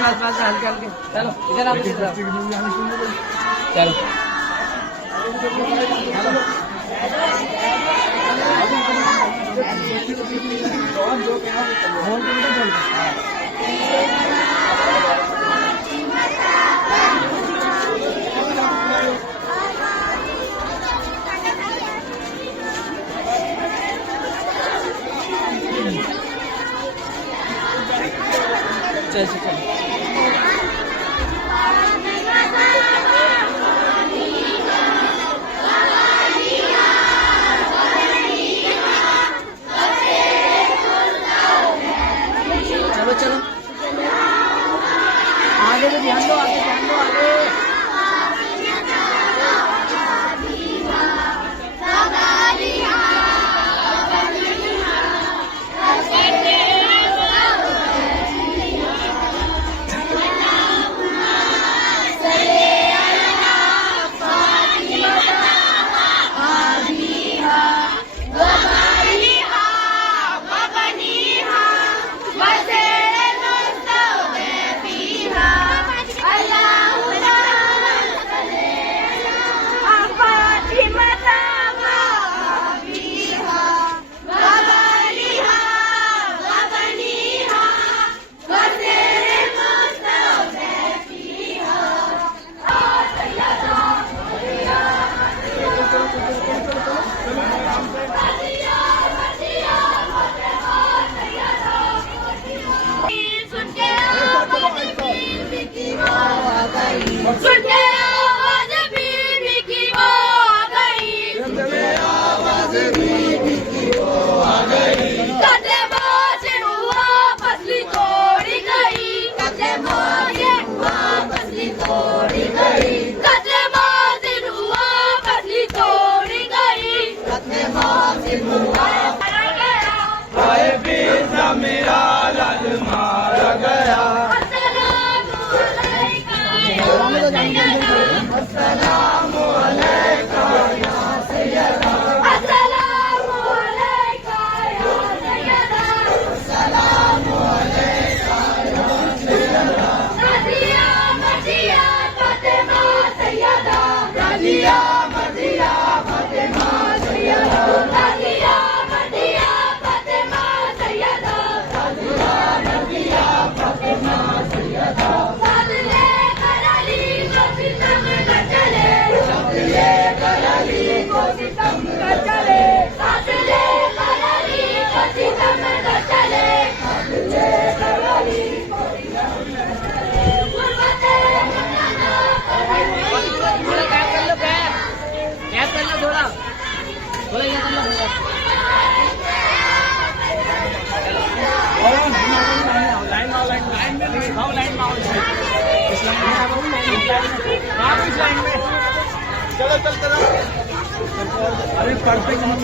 बस हल्के हल्के चलो इधर आप चलो चल चल चलो चलो आगे तो ध्यान दो आगे ध्यान दो आगे मेरा लाल मारा गया अस्सलाम अलैका या सय्यदा अस्सलाम अलैका या सय्यदा अस्सलाम अलैका या सय्यदा रज़िया मदिया फातिमा सय्यदा रज़िया मदिया फातिमा सय्यदा रज़िया मदिया फातिमा सय्यदा रज़िया मदिया फातिमा सय्यदा चलो चल चलो अरे परफेक्ट चलो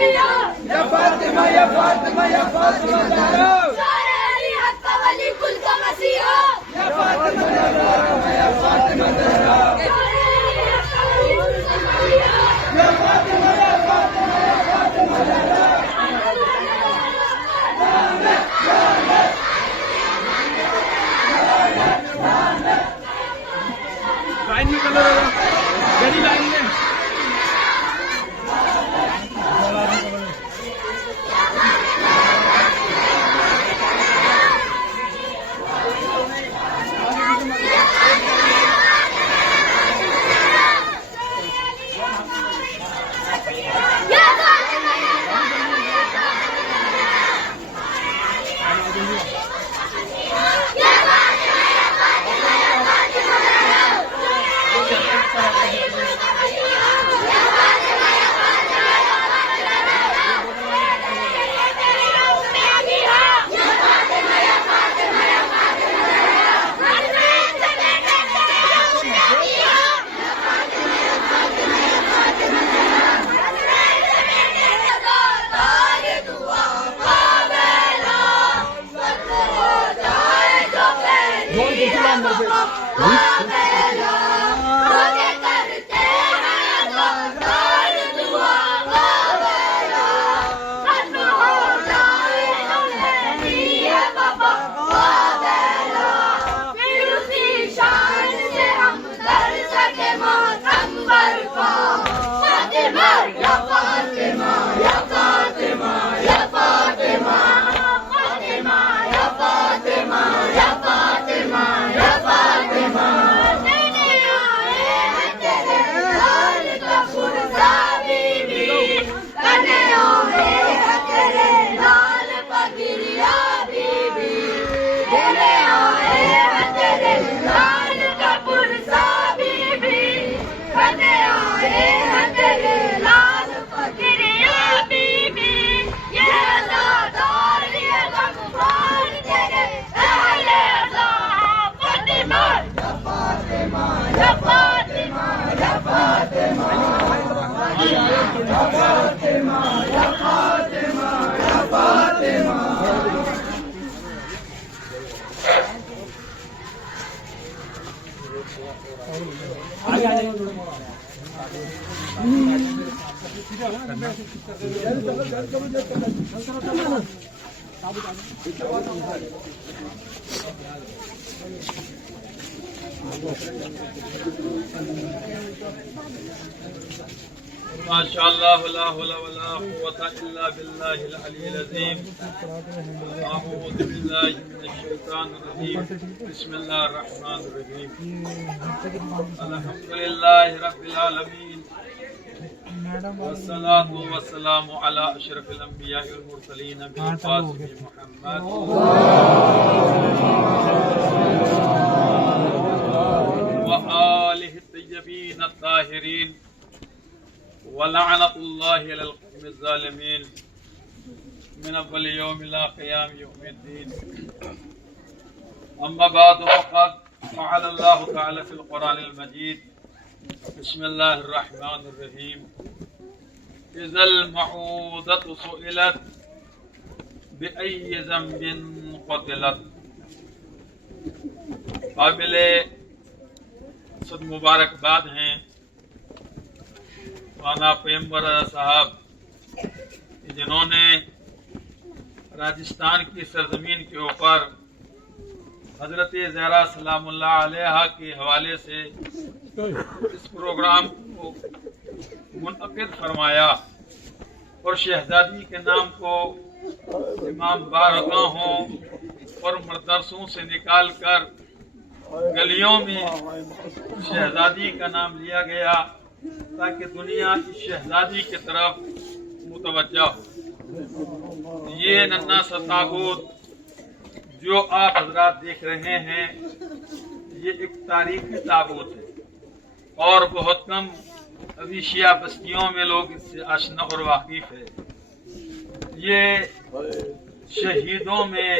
या फातिमा या फातिमा या फातिमा ज़हरा या फातिमा या ज़हरा या फातिमा ज़हरा या फातिमा या फातिमा या फातिमा ज़हरा लाइन में कलर गड़ी लाइन में माशाअल्लाह ला हौला वला कुव्वता इल्ला बिल्लाहिल अलील अज़ीम। अऊज़ु बिल्लाहि मिनश शैतानिर रजीम। बिस्मिल्लाहिर रहमानिर रहीम। अल्हम्दुलिल्लाहि रब्बिल आलमीन वस्सलातु वस्सलामु अला अशरफिल अंबियाइ वल मुरसलीन अबील कासिम मुहम्मद व आलिहि तय्यबीन अत्ताहिरीन वलअनतुल्लाहि अलल क़ौमिज़ ज़ालिमीन मिन अव्वल यौम इला क़ियाम यौमिद्दीन। अम्मा बअद फ़क़द क़ाल अल्लाहु तआला फ़िल क़ुरानिल मजीद बिस्मिल्लाहिर रहमानिर रहीम। इज़ल मऊदतु सुइलत बिअय्यि ज़ंबिन क़ुतिलत। काबिले सद मुबारकबाद हैं माना पैगंबर साहब जिन्होंने राजस्थान की सरजमीन के ऊपर हजरत ज़हरा सलामुल्लाह अलैहा के हवाले से इस प्रोग्राम को मुनअक़िद फरमाया और शहजादी के नाम को इमाम बारगाहों और मदरसों से निकाल कर गलियों में शहजादी का नाम लिया गया ताकि दुनिया इस शहजादी की तरफ मुतवज्जा हो। ये नन्ना सा ताबूत जो आप हजरात देख रहे हैं ये एक तारीखी ताबूत है और बहुत कम अभी शिया बस्तियों में लोग इससे आशना और वाकिफ है। ये शहीदों में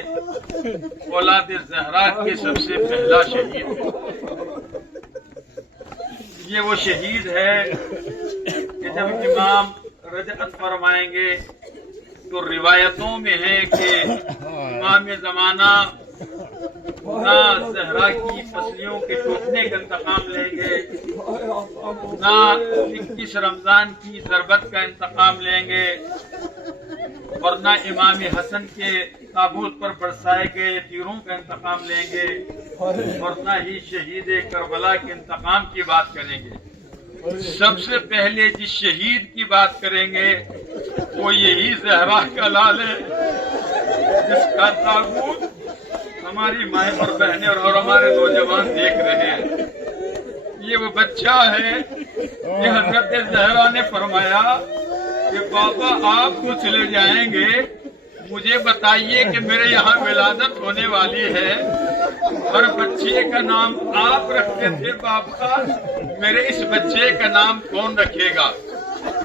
औलाद ज़हरा के सबसे पहला शहीद है। ये वो शहीद है कि जब इमाम रजअत फरमाएंगे। तो रिवायतों में है कि इमाम ज़माना ना ज़हरा की पसलियों के टूटने का इंतकाम लेंगे, ना 21 रमजान की ज़रबत का इंतकाम लेंगे, और ना इमाम हसन के ताबूत पर बरसाए गए तीरों का इंतकाम लेंगे, और ना ही शहीद करबला के इंतकाम की बात करेंगे। सबसे पहले जिस शहीद की बात करेंगे वो यही ज़हरा का लाल है, जिसका ताबूत हमारी माएँ और बहनें और हमारे नौजवान देख रहे हैं। ये वो बच्चा है कि हजरत ज़हरा ने फरमाया कि बाबा आप तो चले जाएंगे, मुझे बताइए कि मेरे यहाँ विलादत होने वाली है, हर बच्चे का नाम आप रखते थे बाबा, मेरे इस बच्चे का नाम कौन रखेगा?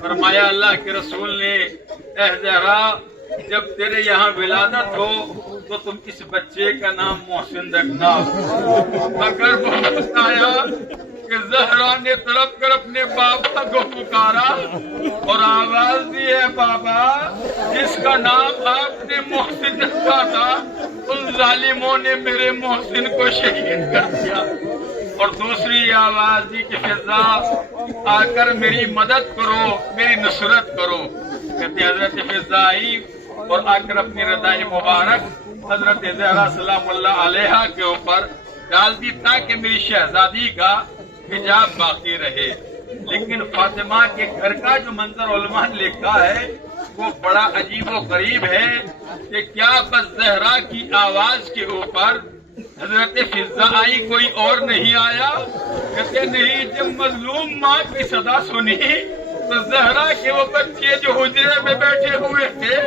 फरमाया अल्लाह के रसूल ने, ए ज़हरा जब तेरे यहाँ विलादत हो तो तुम इस बच्चे का नाम मोहसिन रखना। मगर बहुत आया कि ज़हरा ने तड़प कर अपने बाबा को पुकारा और आवाज दी, है बाबा जिसका नाम आपने मोहसिन रखा था उन जालिमों ने मेरे मोहसिन को शहीद कर दिया। और दूसरी आवाज दी कि फिजा आकर मेरी मदद करो, मेरी नुसरत करो। कहते हजरत फिजा आई और आकर अपनी रज़ाए मुबारक हजरत ज़हरा सलामुल्लाह अलैहा के ऊपर डाल दी ताकि मेरी शहजादी का हिजाब बाकी रहे। लेकिन फातिमा के घर का जो मंजर उलमा ने लिखा है वो बड़ा अजीबो गरीब है कि क्या बस ज़हरा की आवाज के ऊपर हजरत फिजा आई, कोई और नहीं आया? कहते नहीं, जब मजलूम माँ की सदा सुनी तो ज़हरा के वो बच्चे जो हुजरे में बैठे हुए थे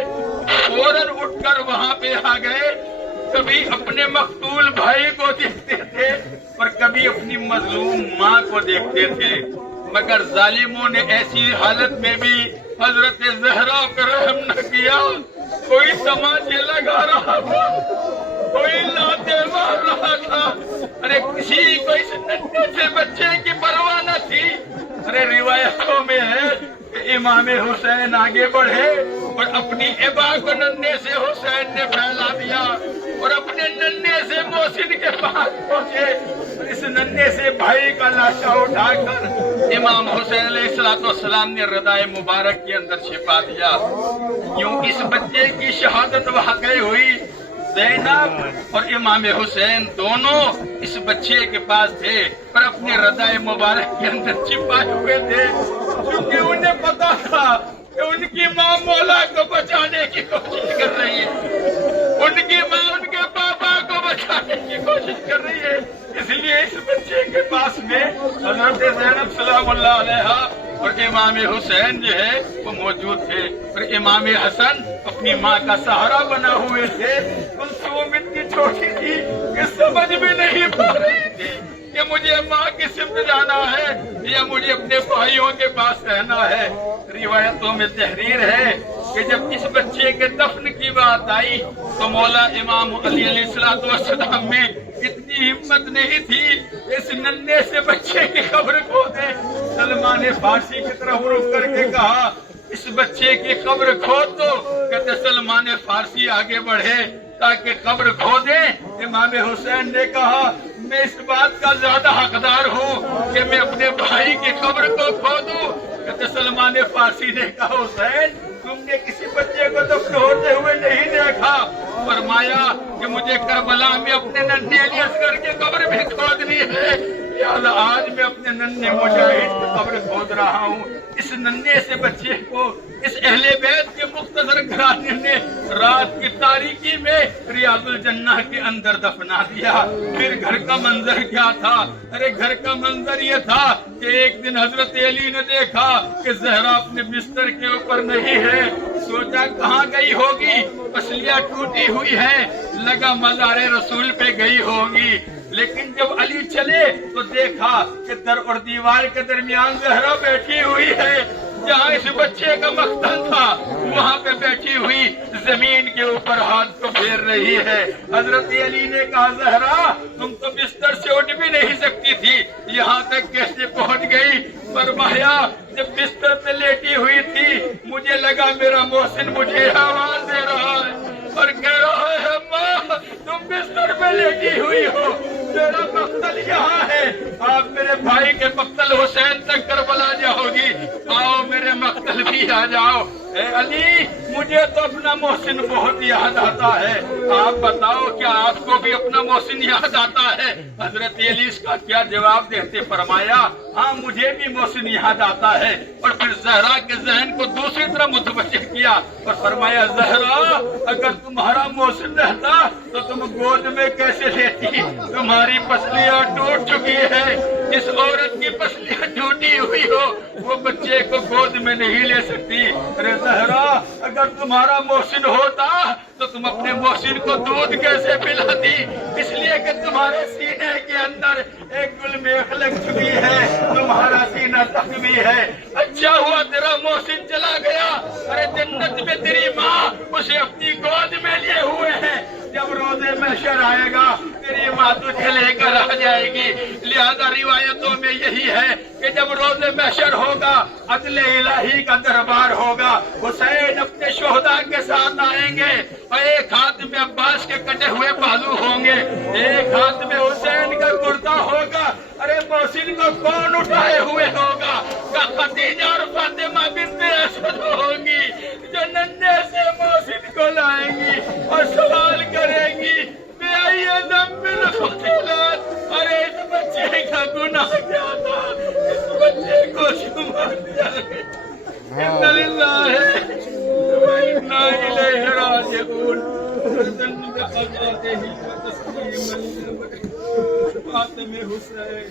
फौरन उठकर वहाँ पे आ गए। कभी अपने मकतूल भाई को देखते थे और कभी अपनी मजलूम माँ को देखते थे, मगर जालिमों ने ऐसी हालत में भी हजरत ज़हरा पर रहम न किया। कोई तमाचे लगा रहा था, कोई लाते मार रहा था, अरे किसी को इस नन्हे से बच्चे की परवाह न थी। अरे रिवायतों में है कि इमाम हुसैन आगे बढ़े और अपनी इबा को नन्हे से हुसैन ने फैला दिया और अपने नन्हे से मोहसिन के पास पहुंचे। इस नन्हे से भाई का लाशा उठाकर इमाम हुसैन अलैहिस्सलाम ने रज़ाए मुबारक के अंदर छिपा दिया। यूं इस बच्चे की शहादत वाक़ई हुई। ज़ैनब और इमाम हुसैन दोनों इस बच्चे के पास थे पर अपने रज़ाए मुबारक के अंदर छिपाए हुए थे, क्योंकि उन्हें पता था कि उनकी माँ मौला को बचाने की कोशिश कर रही है, उनकी माँ उनके पापा को बचाने की कोशिश कर रही है। इसलिए इस बच्चे के पास में हज़रत ज़ैनब सलामुल्लाह अलैहा और इमाम हुसैन जो है वो मौजूद थे और इमाम हसन अपनी माँ का सहारा बना हुए थे। कुलसूम इतनी छोटी थी कि समझ भी नहीं पा रही थी कि मुझे माँ की सिमत जाना है या मुझे अपने भाइयों के पास रहना है। रिवायतों में तहरीर है कि जब इस बच्चे के दफन की बात आई तो मौला इमाम अली अलैहिस्सलाम में इतनी हिम्मत नहीं थी इस नन्हे से बच्चे की कब्र को दे। सलमान फारसी की तरफ रुख करके कहा इस बच्चे की कब्र खोद दो। कहते सलमान फारसी आगे बढ़े ताकि कब्र खोदे। इमाम हुसैन ने कहा मैं इस बात का ज्यादा हकदार हूँ कि मैं अपने भाई की कब्र को खोदूं। कहते सलमान फारसी ने कहा हुसैन तुमने किसी बच्चे को दफन होते हुए नहीं देखा। फरमाया कि मुझे करबला में अपने नन्हे अली असगर की कब्र भी खोदनी है। या अल्लाह आज मैं अपने नन्हे मुजाहिद की कब्र खोद रहा हूँ। इस नन्हे से बच्चे को इस अहले बैत के मुख्तसर घराने ने रात की तारीकी में रियाजुल जन्नह के अंदर दफना दिया। फिर घर का मंजर क्या था? अरे घर का मंजर ये था कि एक दिन हजरत अली ने देखा कि ज़हरा अपने बिस्तर के ऊपर नहीं है। सोचा कहाँ गई होगी, पसलियाँ टूटी हुई है, लगा मज़ारे रसूल पे गई होगी। लेकिन जब अली चले तो देखा कि दर और दीवार के दरमियान ज़हरा बैठी हुई है। जहाँ इस बच्चे का मख्तन था वहाँ पे बैठी हुई जमीन के ऊपर हाथ को फेर रही है। हजरत अली ने कहा ज़हरा तुम तो बिस्तर से उठ भी नहीं सकती थी, यहाँ तक कैसे पहुँच गई? फरमाया जब बिस्तर पे लेटी हुई थी मुझे लगा मेरा मोहसिन मुझे आवाज दे रहा है और कह रहा है माँ तुम बिस्तर पे लेटी हुई हो, मेरा मक्तल यहाँ है, आप मेरे भाई के मक्तल हुसैन तक करबला जाओगी, आओ मेरे मक्तल भी आ जाओ। ए अली मुझे तो अपना मोहसिन बहुत याद आता है, आप बताओ क्या आपको भी अपना मोहसिन याद आता है? हजरत अली इसका क्या जवाब देते फरमाया हाँ मुझे भी मोहसिन याद आता है। और फिर जहरा के जहन को दूसरी तरफ मुतवज्जह किया और फरमाया जहरा अगर तुम्हारा मोहसिन रहता तो तुम गोद में कैसे लेती, तुम्हारी पसलियां टूट चुकी है, जिस औरत की पसलियां टूटी हुई हो वो बच्चे को गोद में नहीं ले सकती। अरे जहरा अगर तुम्हारा मोहसिन होता तो तुम अपने मोहसिन को दूध कैसे पिलाती, इसलिए कि तुम्हारे सीने के अंदर एक गुलमेख लग चुकी है, तुम्हारा सीना तक भी है। अच्छा हुआ तेरा मोहसिन चला गया, अरे जन्नत में तेरी माँ उसे अपनी गोद में लिए हुए है, जब रोजे महशर आएगा तेरी माँ तुझे लेकर आ जाएगी। लिहाजा रिवायतों में यही है कि जब रोजे महशर होगा अदले इलाही का दरबार होगा, हुसैन अपने शोहदा के साथ आएंगे और एक हाथ में अब्बास के कटे हुए बाजू होंगे, एक हाथ में हुसैन का कुर्ता होगा। अरे मोहसिन को कौन उठाए हुए होगा? का खदीजा और फातिमा बिन्ते असद होंगी जो नन्हे से मोहसिन को लाएंगी और सवाल करेंगी बेआइए ज़म्बिल ख़ुतिलात, अरे इस बच्चे का गुनाह क्या था, इस बच्चे को क्यों मार दिया गया? इन्ना लिल्लाहि व इन्ना इलैहि राजिऊन। फातिमे हुसैन